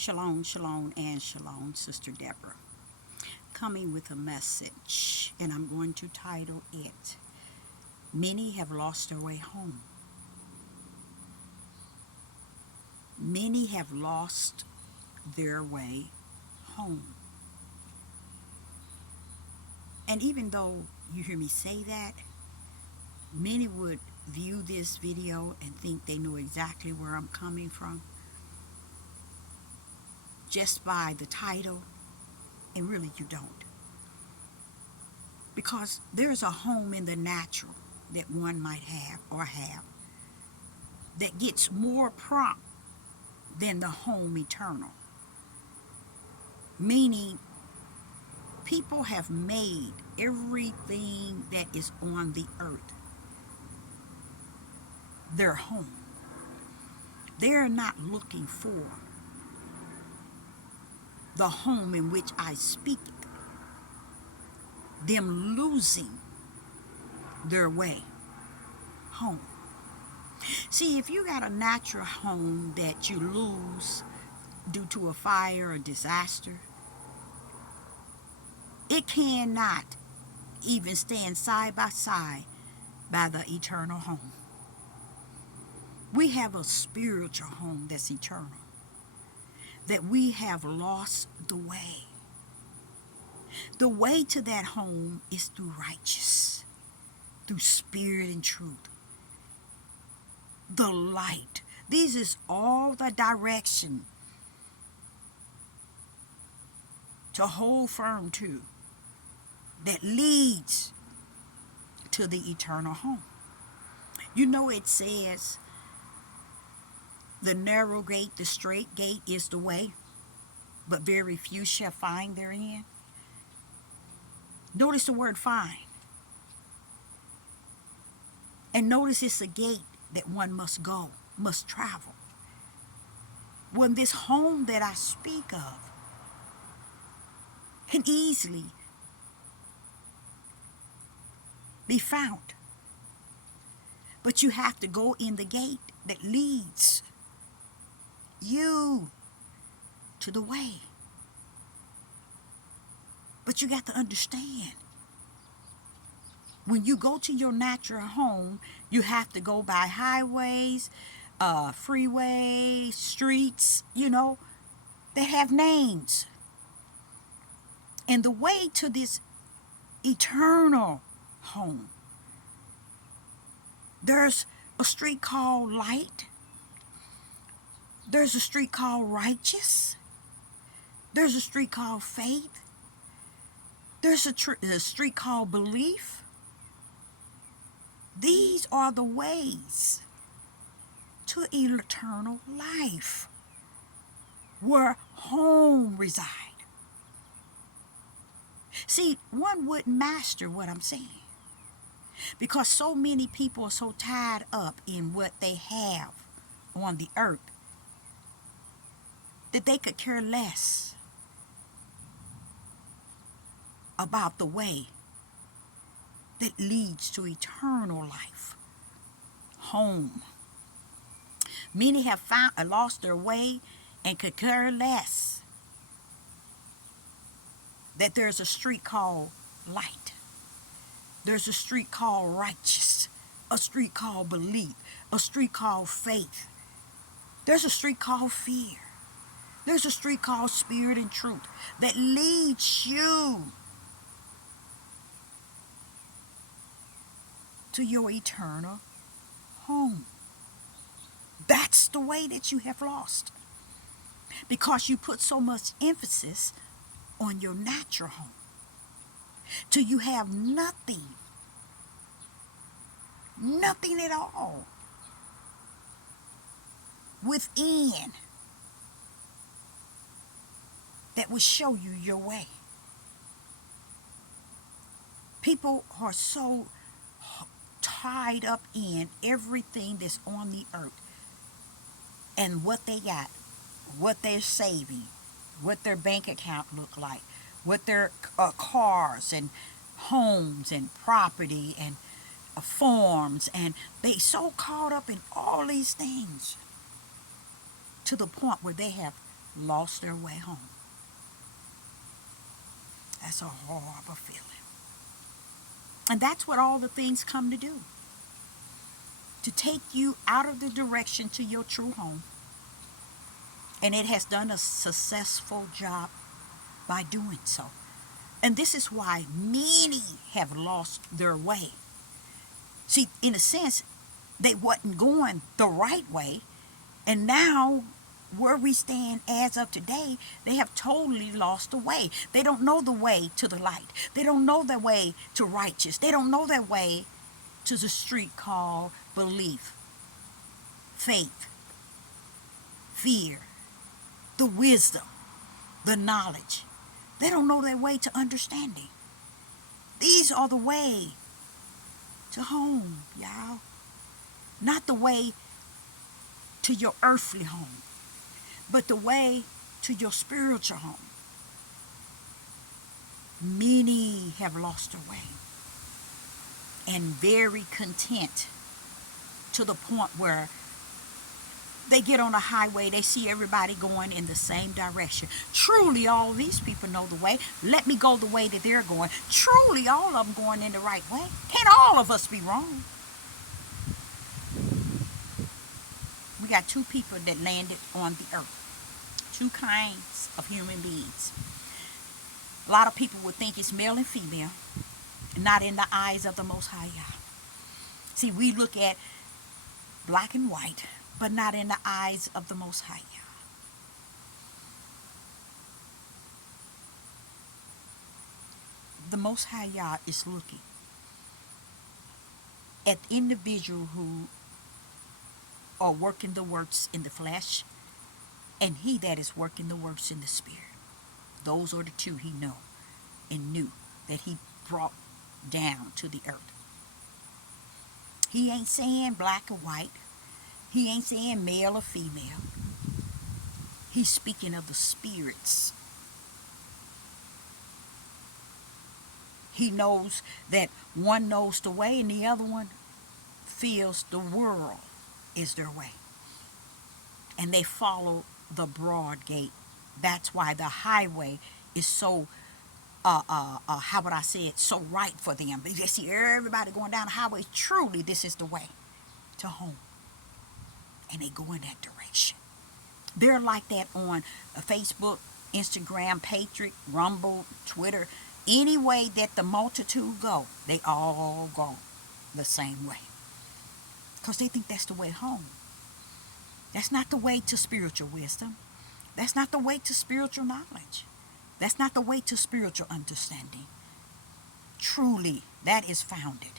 Shalom, shalom, and shalom, Sister Deborah. Coming with a message, and I'm going to title it, Many Have Lost Their Way Home. Many have lost their way home. And even though you hear me say that, many would view this video and think they know exactly where I'm coming from just by the title, and really you don't. Because there's a home in the natural that one might have that gets more prompt than the home eternal. Meaning, people have made everything that is on the earth their home. They're not looking for the home in which I speak, them losing their way home. See, if you got a natural home that you lose due to a fire or disaster, it cannot even stand side by side by the eternal home. We have a spiritual home that's eternal, that we have lost the way. The way to that home is through righteousness, through spirit and truth. The light. This is all the direction to hold firm to that leads to the eternal home. You know, it says the narrow gate, the straight gate is the way, but very few shall find therein. Notice the word find. And notice it's a gate that one must go, must travel. When this home that I speak of can easily be found. But you have to go in the gate that leads you to the way. But you got to understand, when you go to your natural home, you have to go by highways, freeways, streets, they have names. And the way to this eternal home, there's a street called light. There's a street called righteous. There's a street called faith. There's a street called belief. These are the ways to eternal life, where home reside. See, one wouldn't master what I'm saying, because so many people are so tied up in what they have on the earth that they could care less about the way that leads to eternal life, home. Many have lost their way and could care less that there's a street called light. There's a street called righteous, a street called belief, a street called faith. There's a street called fear. There's a street called spirit and truth that leads you to your eternal home. That's the way that you have lost, because you put so much emphasis on your natural home till you have nothing at all within that will show you your way. People are so tied up in everything that's on the earth and what they got, what they're saving, what their bank account look like, what their cars and homes and property and farms, and they so caught up in all these things to the point where they have lost their way home. That's a horrible feeling. And that's what all the things come to do. To take you out of the direction to your true home. And it has done a successful job by doing so. And this is why many have lost their way. See, in a sense, they wasn't going the right way. And now, where we stand as of today, they have totally lost the way. They don't know the way to the light. They don't know their way to righteous. They don't know their way to the street called belief, faith, fear, the wisdom, the knowledge. They don't know their way to understanding. These are the way to home, y'all. Not the way to your earthly home, but the way to your spiritual home. Many have lost their way and very content to the point where they get on a highway, they see everybody going in the same direction. Truly, all these people know the way. Let me go the way that they're going. Truly, all of them going in the right way. Can't all of us be wrong? We got two people that landed on the earth. Two kinds of human beings. A lot of people would think it's male and female, not in the eyes of the Most High Yah. See, we look at black and white, but not in the eyes of the Most High Yah. The Most High Yah is looking at the individual who are working the works in the flesh, and he that is working the works in the spirit. Those are the two he know and knew that he brought down to the earth. He ain't saying black or white. He ain't saying male or female. He's speaking of the spirits. He knows that one knows the way and the other one feels the world is their way. And they follow the broad gate. That's why the highway is so, how would I say it, so right for them. They see everybody going down the highway. Truly, this is the way to home. And they go in that direction. They're like that on Facebook, Instagram, Patriot, Rumble, Twitter. Any way that the multitude go, they all go the same way. Because they think that's the way home. That's not the way to spiritual wisdom. That's not the way to spiritual knowledge. That's not the way to spiritual understanding. Truly, that is founded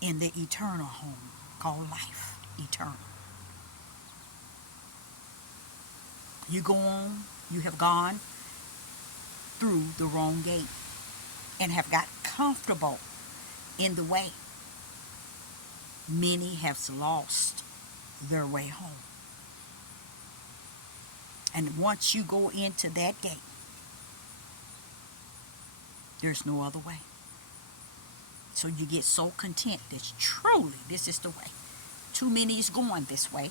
in the eternal home called life eternal. You go on, you have gone through the wrong gate and have got comfortable in the way. Many have lost their way home. And once you go into that gate, there's no other way. So you get so content that truly this is the way. Too many is going this way.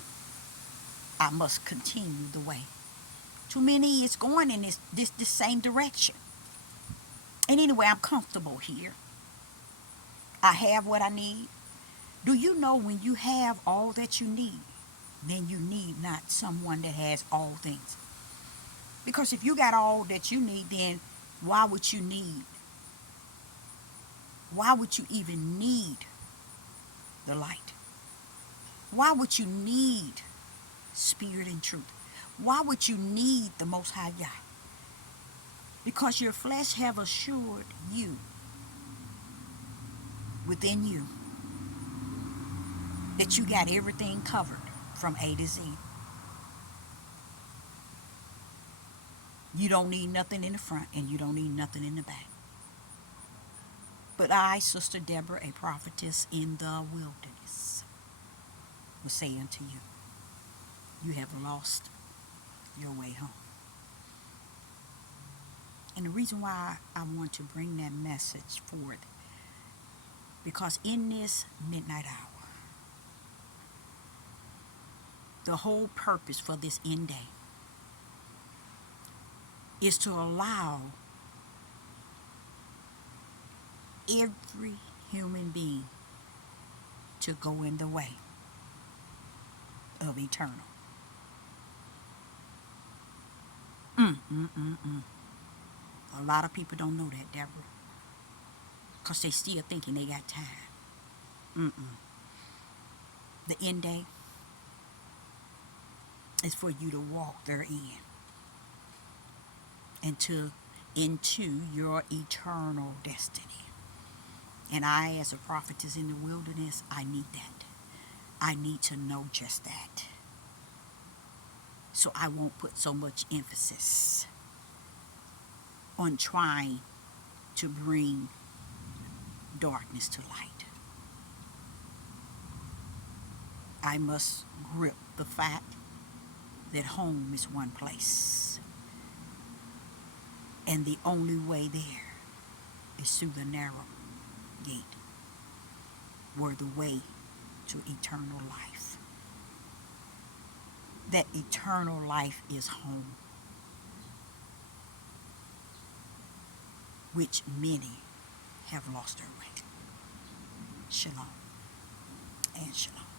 I must continue the way. Too many is going in this same direction. And anyway, I'm comfortable here. I have what I need. Do you know when you have all that you need, then you need not someone that has all things? Because if you got all that you need, then why would you need? Why would you even need the light? Why would you need spirit and truth? Why would you need the Most High Yah? Because your flesh have assured you within you that you got everything covered from A to Z. You don't need nothing in the front and you don't need nothing in the back. But I, Sister Deborah, a prophetess in the wilderness, will say unto you, you have lost your way home. And the reason why I want to bring that message forth, because in this midnight hour, the whole purpose for this end day is to allow every human being to go in the way of eternal. Mm, mm, mm, mm. A lot of people don't know that, Deborah, because they still thinking they got time. Mm-mm. The end day is for you to walk therein into your eternal destiny. And I, as a prophetess in the wilderness, I need that. I need to know just that. So I won't put so much emphasis on trying to bring darkness to light. I must grip the fact that home is one place. And the only way there is through the narrow gate, where the way to eternal life. That eternal life is home, which many have lost their way. Shalom and shalom.